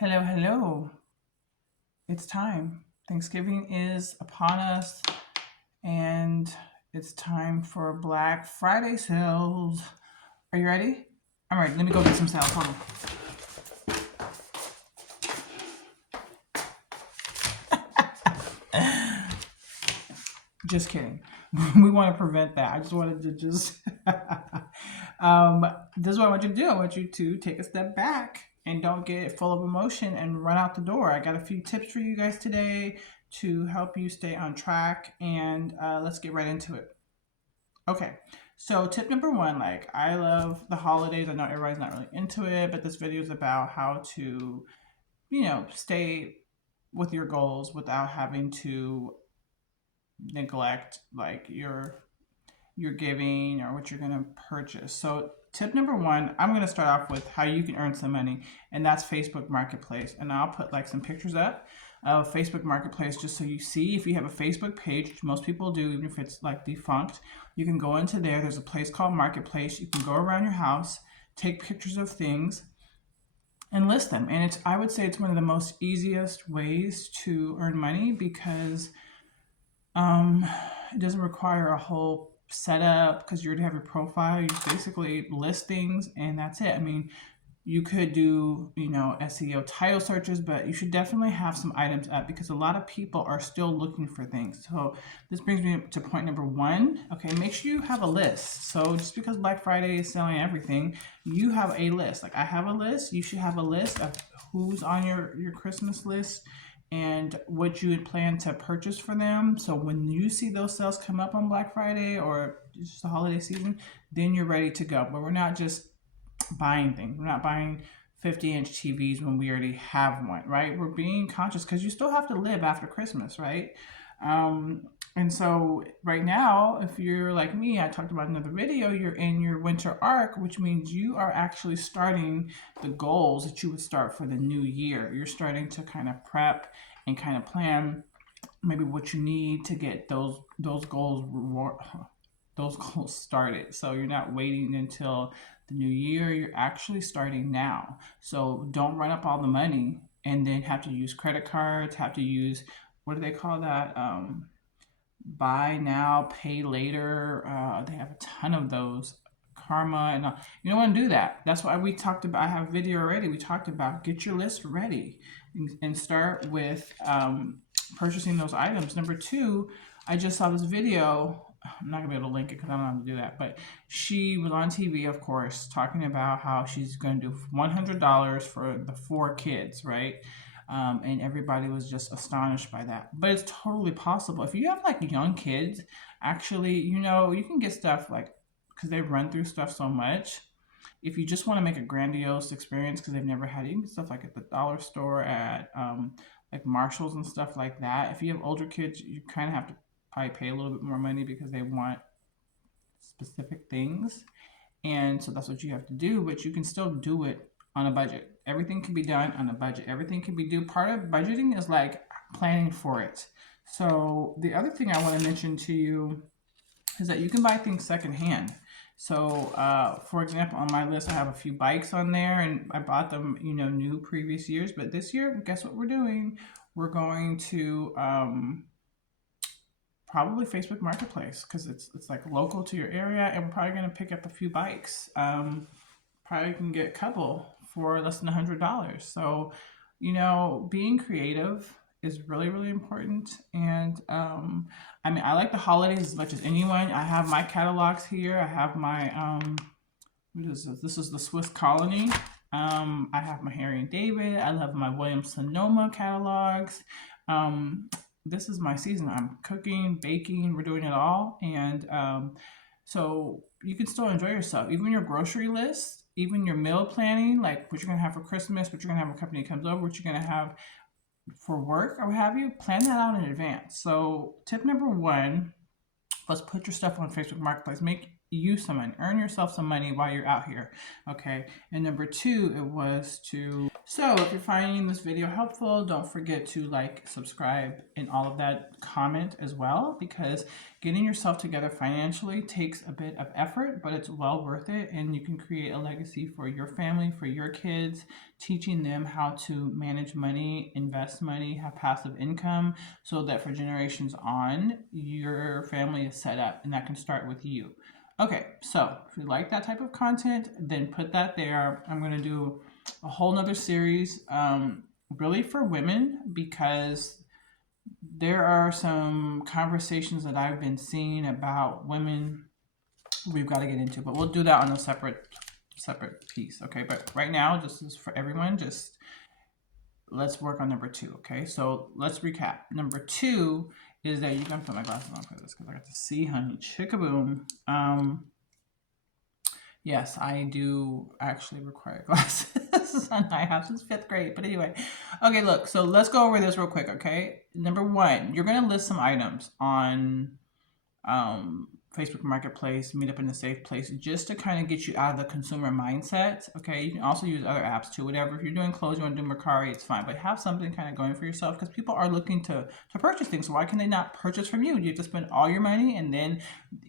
Hello, hello. It's time. Thanksgiving is upon us, and it's time for Black Friday sales. Are you ready? All right, let me go get some sales. Hold on. Just kidding. We want to prevent that. I just wanted to um, this is what I want you to do. I want you to take a step back and don't get full of emotion and run out the door. I got a few tips for you guys today to help you stay on track, and let's get right into it. Okay, so tip number one, like I love the holidays. I know everybody's not really into it, but this video is about how to, stay with your goals without having to neglect like your giving or what you're going to purchase. So tip number one, I'm going to start off with how you can earn some money, and that's Facebook Marketplace. And I'll put like some pictures up of Facebook Marketplace just so you see. If you have a Facebook page, which most people do, even if it's like defunct, you can go into there. There's a place called Marketplace. You can go around your house, take pictures of things, and list them. And I would say it's one of the most easiest ways to earn money because um, it doesn't require a whole setup because you already have your profile. You just basically list things and that's it. I mean, you could do, SEO title searches, but you should definitely have some items up because a lot of people are still looking for things. So this brings me to point number one. Okay, make sure you have a list. So just because Black Friday is selling everything, you have a list. Like I have a list. You should have a list of who's on your Christmas list and what you would plan to purchase for them. So when you see those sales come up on Black Friday or just the holiday season, then you're ready to go. But we're not just buying things. We're not buying 50-inch TVs when we already have one, right? We're being conscious because you still have to live after Christmas, right? And so right now, if you're like me, I talked about in another video, you're in your winter arc, which means you are actually starting the goals that you would start for the new year. You're starting to kind of prep and kind of plan maybe what you need to get those goals started. So you're not waiting until the new year. You're actually starting now. So don't run up all the money and then have to use credit cards, have to use, what do they call that? Buy now, pay later. They have a ton of those. Karma and you don't want to do that. That's why we talked about. I have a video already. We talked about get your list ready and start with purchasing those items. Number two, I just saw this video. I'm not gonna be able to link it because I don't know how to do that. But she was on TV, of course, talking about how she's going to do $100 for the 4 kids, right? And everybody was just astonished by that. But it's totally possible. If you have like young kids, actually, you can get stuff like because they run through stuff so much. If you just want to make a grandiose experience because they've never had it, you can get stuff like at the dollar store, at like Marshalls and stuff like that. If you have older kids, you kind of have to probably pay a little bit more money because they want specific things. And so that's what you have to do, but you can still do it on a budget. Everything can be done on a budget. Everything can be do. Part of budgeting is like planning for it. So the other thing I want to mention to you is that you can buy things secondhand. So, for example, on my list, I have a few bikes on there, and I bought them, new previous years. But this year, guess what we're doing? We're going to probably Facebook Marketplace because it's like local to your area, and we're probably gonna pick up a few bikes. Probably can get a couple for less than $100. So, being creative is really really important. And I mean, I like the holidays as much as anyone. I have my catalogs here. I have my what is this? This is the Swiss Colony. I have my Harry and David. I love my Williams Sonoma catalogs. Um, this is my season. I'm cooking, baking, we're doing it all. And so you can still enjoy yourself. Even your grocery list, even your meal planning, like what you're going to have for Christmas, what you're going to have when company comes over, what you're going to have for work or what have you, plan that out in advance. So tip number one, let's put your stuff on Facebook Marketplace. Make you some money. Earn yourself some money while you're out here. Okay. And number two, it was to So if you're finding this video helpful, don't forget to like, subscribe, and all of that, comment as well, because getting yourself together financially takes a bit of effort, but it's well worth it. And you can create a legacy for your family, for your kids, teaching them how to manage money, invest money, have passive income, so that for generations on, your family is set up, and that can start with you. Okay, so if you like that type of content, then put that there. I'm going to do a whole nother series, really for women, because there are some conversations that I've been seeing about women we've got to get into, but we'll do that on a separate piece. Okay, but right now, just is for everyone, just let's work on number 2. Okay, so let's recap. Number 2 is that you can put my glasses on for this because I got to see, honey. Chickaboom. Yes, I do actually require glasses on my house. It's 5th grade. But anyway, okay, look, so let's go over this real quick, okay? Number 1, you're going to list some items on Facebook Marketplace, Meet Up in a Safe Place, just to kind of get you out of the consumer mindset. Okay, you can also use other apps too, whatever. If you're doing clothes, you want to do Mercari, it's fine, but have something kind of going for yourself, because people are looking to purchase things. So why can they not purchase from you? You have to spend all your money and then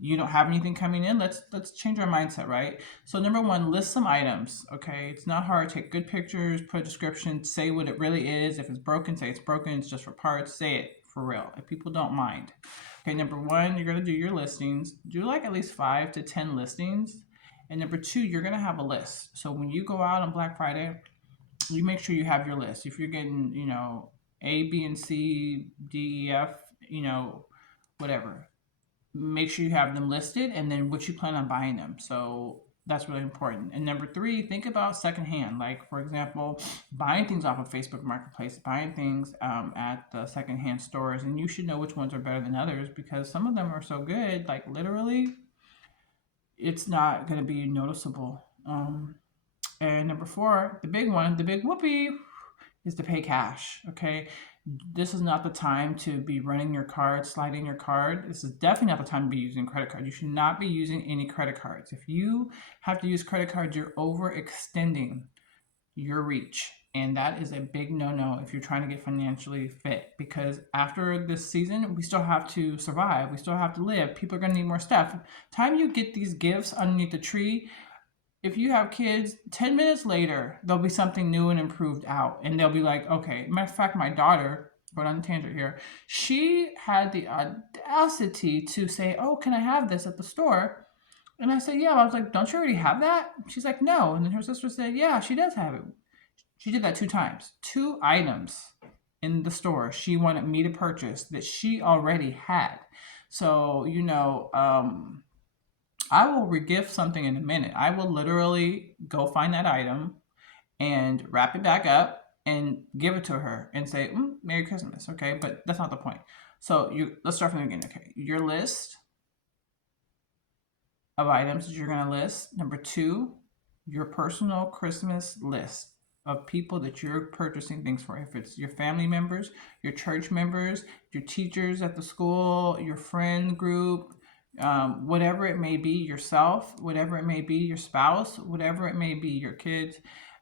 you don't have anything coming in. Let's change our mindset, right? So number 1, list some items. Okay, it's not hard. Take good pictures, put a description, say what it really is. If it's broken, say it's broken. It's just for parts. Say it for real. If people don't mind. Okay, number 1, you're going to do your listings. Do like at least 5 to 10 listings. And number 2, you're going to have a list. So when you go out on Black Friday, you make sure you have your list. If you're getting, A, B, and C, D, E, F, whatever, make sure you have them listed and then what you plan on buying them. So that's really important. And number 3, think about secondhand. Like, for example, buying things off of Facebook Marketplace, buying things at the secondhand stores. And you should know which ones are better than others, because some of them are so good, like literally, it's not going to be noticeable. And number 4, the big one, the big whoopee, is to pay cash. Okay, this is not the time to be running your card, sliding your card. This is definitely not the time to be using credit card. You should not be using any credit cards. If you have to use credit cards, you're overextending your reach. And that is a big no-no if you're trying to get financially fit, because after this season, we still have to survive. We still have to live. People are going to need more stuff. Time you get these gifts underneath the tree, if you have kids, 10 minutes later, there'll be something new and improved out. And they'll be like, okay. Matter of fact, my daughter, going on a tangent here, she had the audacity to say, oh, can I have this at the store? And I said, yeah. I was like, don't you already have that? She's like, no. And then her sister said, yeah, she does have it. She did that 2 times. 2 items in the store she wanted me to purchase that she already had. So, I will regift something in a minute. I will literally go find that item and wrap it back up and give it to her and say, Merry Christmas. Okay, but that's not the point. So let's start from the beginning. Okay, your list of items that you're going to list. Number 2, your personal Christmas list of people that you're purchasing things for. If it's your family members, your church members, your teachers at the school, your friend group, whatever it may be, yourself, whatever it may be, your spouse, whatever it may be, your kids,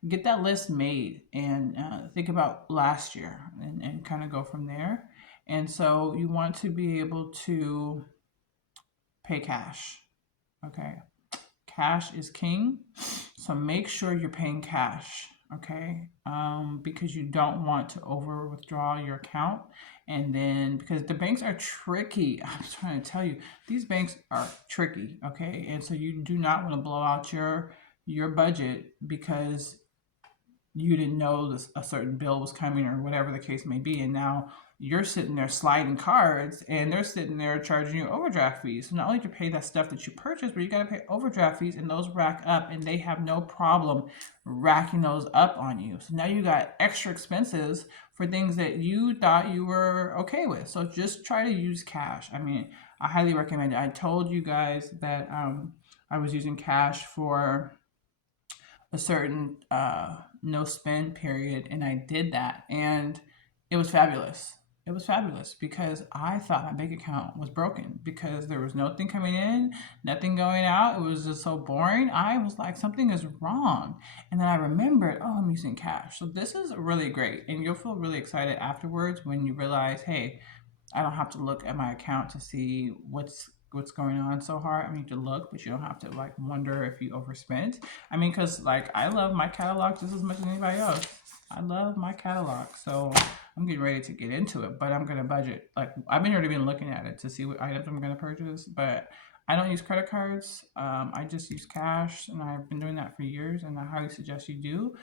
get that list made and think about last year and kind of go from there. And so you want to be able to pay cash. Okay, cash is king, so make sure you're paying cash. Okay, because you don't want to over withdraw your account. And then, because the banks are tricky, I'm trying to tell you, these banks are tricky. Okay, and so you do not want to blow out your budget because you didn't know a certain bill was coming or whatever the case may be, and now you're sitting there sliding cards and they're sitting there charging you overdraft fees. So not only to pay that stuff that you purchased, but you got to pay overdraft fees, and those rack up, and they have no problem racking those up on you. So now you got extra expenses for things that you thought you were okay with. So just try to use cash. I mean, I highly recommend it. I told you guys that I was using cash for a certain no spend period, and I did that, and it was fabulous. It was fabulous because I thought my bank account was broken because there was nothing coming in, nothing going out. It was just so boring. I was like, something is wrong. And then I remembered, oh, I'm using cash. So this is really great. And you'll feel really excited afterwards when you realize, hey, I don't have to look at my account to see what's going on so hard. I mean, you look, but you don't have to like wonder if you overspent. I mean, because like I love my catalog just as much as anybody else. I love my catalog, so I'm getting ready to get into it. But I'm gonna budget. Like I've been already been looking at it to see what items I'm gonna purchase, but I don't use credit cards. I just use cash, and I've been doing that for years. And I highly suggest you do.